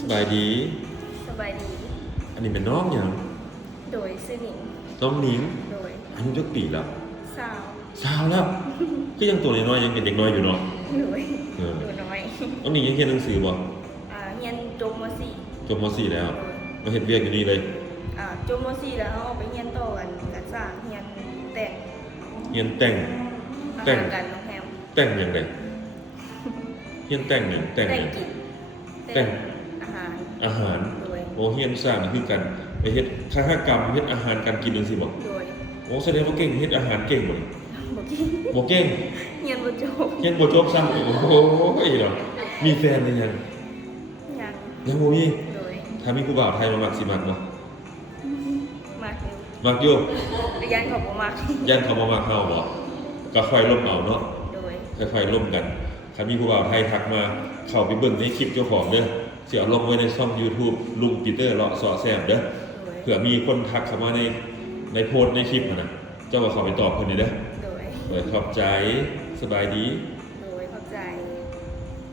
สบายดีสบายดีอันนี้เป็นน้องอย่างโดยซื้อหนิงน้องหนิงโดยอายุจักปีแล้วสาว สาวแล้วก็ยังตัวน้อยๆยังเป็นเด็กน้อยอยู่เนาะโดยดูน้อยน้องหนิงยังเรียนหนังสือบ่ เรียนจบม จบม .4 แล้ว โดยมาเฮ็ดเวียกอยู่นี่เลยจบม .4 แล้วเอาไปเรียนต่อกันกันสร้างเรียนแต่งเรียนแต่งกันโรงแรมแต่งอย่างไรเรียนแต่งหยังแต่งหยัง กิน แต่ง อาหารอาหารโดยโอ้เรียนสร้างนี่คือกันไปเฮ็ดคหกรรมเฮ็ดอาหารการกินจังซี่บ่โดยโอ้แสดงว่าเก่งเฮ็ดอาหารเก่งบ่นี่ บ่กิน บ่เก่ง เรียนบ่จบ เรียนบ่จบซ้ำโอ้โหเนาะมีแฟนหรือยัง ยัง ยังบ่มี โดย ถ้ามีผู้บ่าวไทยมามักสิมักบ่ มากอยู่ มักอยู่ ยันเขาบ่มาก ย่านเขามาเฮาบ่ก็ค่อยล่มเอาเนาะ โดย ค่อยๆล่มกันถ้ามีผู้บ่าวไทยทักมาเข้าไปเบิ่งในคลิปเจ้าของเด้อสิเอาลงไว้ในช่อง YouTube ลุงปีเตอร์เลาะเสาะแซมเด้อ โดย เผื่อมีคนทักเข้ามาในโพสต์ในคลิปนะเจ้าก็เข้าไปตอบเพิ่นนี่เด้อ โดย ขอบใจสบายดี